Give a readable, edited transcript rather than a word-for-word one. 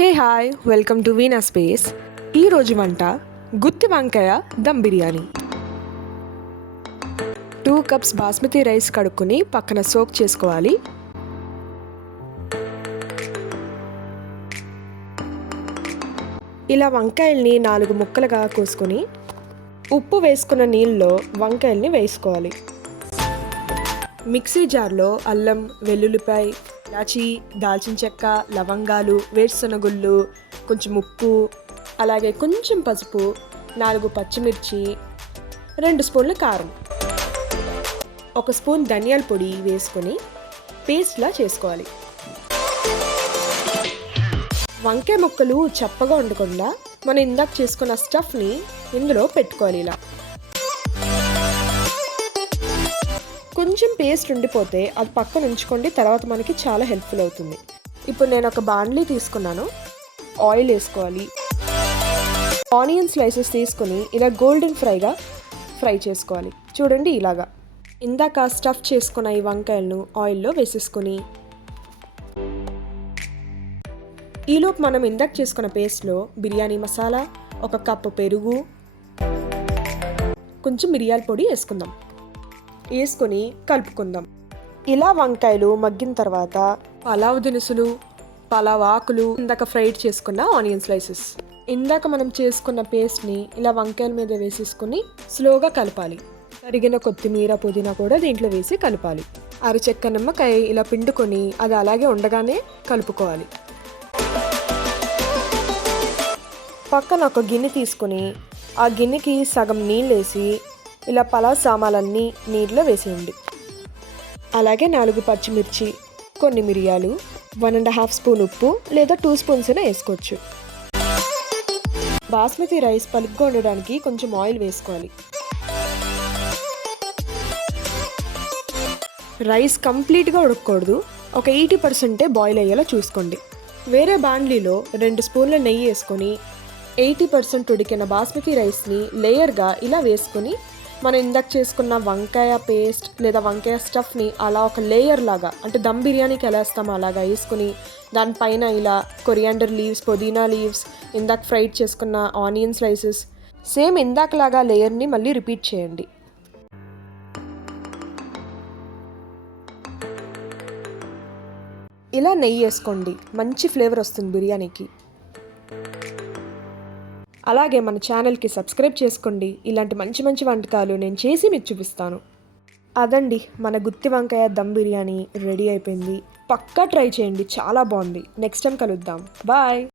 Hey hi welcome to vena space. ఈరోజు వంట గుత్తి వంకాయ దమ్ బిర్యానీ. 2 కప్స్ బాస్మతి రైస్ కడుక్కొని పక్కన సోక్ చేసుకోవాలి. ఇలా వంకాయల్ని 4 ముక్కలుగా కోసుకొని ఉప్పు వేసుకున్న నీళ్ళలో వంకాయల్ని వేసుకోవాలి. మిక్సీ జార్లో అల్లం, వెల్లుల్లిపాయ, ఇలాచి, దాల్చిన చెక్క, లవంగాలు, వేరుశనగుళ్ళు, కొంచెం ఉప్పు, అలాగే కొంచెం పసుపు, 4 పచ్చిమిర్చి, 2 స్పూన్ల కారం, 1 స్పూన్ ధనియాల పొడి వేసుకొని పేస్ట్లా చేసుకోవాలి. వంకాయ ముక్కలు చప్పగా ఉండకుండా మనం ఇందాక చేసుకున్న స్టఫ్ని ఇందులో పెట్టుకోవాలి. ఇలా కొంచెం పేస్ట్ ఉండిపోతే అది పక్కన ఉంచుకోండి, తర్వాత మనకి చాలా హెల్ప్ఫుల్ అవుతుంది. ఇప్పుడు నేను ఒక బాండ్లీ తీసుకున్నాను. ఆయిల్ వేసుకోవాలి. ఆనియన్ స్లైసెస్ తీసుకొని ఇలా గోల్డెన్ ఫ్రై చేసుకోవాలి. చూడండి ఇలాగా. ఇందాక స్టఫ్ చేసుకున్న ఈ వంకాయలను ఆయిల్లో వేసేసుకొని ఈలోపు మనం ఇందాక చేసుకున్న పేస్ట్లో బిర్యానీ మసాలా, 1 కప్పు పెరుగు, కొంచెం మిరియాల పొడి వేసుకొని కలుపుకుందాం. ఇలా వంకాయలు మగ్గిన తర్వాత పలావ్ దినుసులు, పలావ్ ఆకులు, ఇందాక ఫ్రైడ్ చేసుకున్న ఆనియన్ స్లైసెస్, ఇందాక మనం చేసుకున్న పేస్ట్ని ఇలా వంకాయల మీద వేసేసుకొని స్లోగా కలపాలి. తరిగిన కొత్తిమీర, పుదీనా కూడా దీంట్లో వేసి కలపాలి. అరచెక్క నిమ్మకాయ ఇలా పిండుకొని అది అలాగే ఉండగానే కలుపుకోవాలి. పక్కన ఒక గిన్నె తీసుకుని ఆ గిన్నెకి సగం నీళ్ళు వేసి ఇలా పలావ్ సామాన్లన్నీ నీటిలో వేసేయండి. అలాగే 4 పచ్చిమిర్చి, కొన్ని మిరియాలు, 1.5 స్పూన్ ఉప్పు లేదా 2 స్పూన్స్ అయినా వేసుకోవచ్చు. బాస్మతి రైస్ పలుగ్గా ఉండడానికి కొంచెం ఆయిల్ వేసుకోవాలి. రైస్ కంప్లీట్గా ఉడకకూడదు, ఒక 80% బాయిల్ అయ్యేలా చూసుకోండి. వేరే బాండ్లీలో 2 స్పూన్ల నెయ్యి వేసుకొని 80% ఉడికిన బాస్మతి రైస్ని లేయర్గా ఇలా వేసుకొని మనం ఇందాక చేసుకున్న వంకాయ పేస్ట్ లేదా వంకాయ స్టఫ్ని అలా ఒక లేయర్ లాగా, అంటే దమ్ బిర్యానీకి ఎలా వేస్తామో అలాగా వేసుకుని దానిపైన ఇలా కొరియాండర్ లీవ్స్, పుదీనా లీవ్స్, ఇందాక ఫ్రైడ్ చేసుకున్న ఆనియన్ స్లైసెస్, సేమ్ ఇందాకలాగా లేయర్ని మళ్ళీ రిపీట్ చేయండి. ఇలా నెయ్యి వేసుకోండి, మంచి ఫ్లేవర్ వస్తుంది బిర్యానీకి. అలాగే మన ఛానల్కి సబ్స్క్రైబ్ చేసుకోండి. ఇలాంటి మంచి మంచి వంటకాలు నేను చేసి మీకు చూపిస్తాను. అదండి, మన గుత్తి వంకాయ దమ్ బిర్యానీ రెడీ అయిపోయింది. పక్కా ట్రై చేయండి, చాలా బాగుంది. నెక్స్ట్ టైం కలుద్దాం. బాయ్.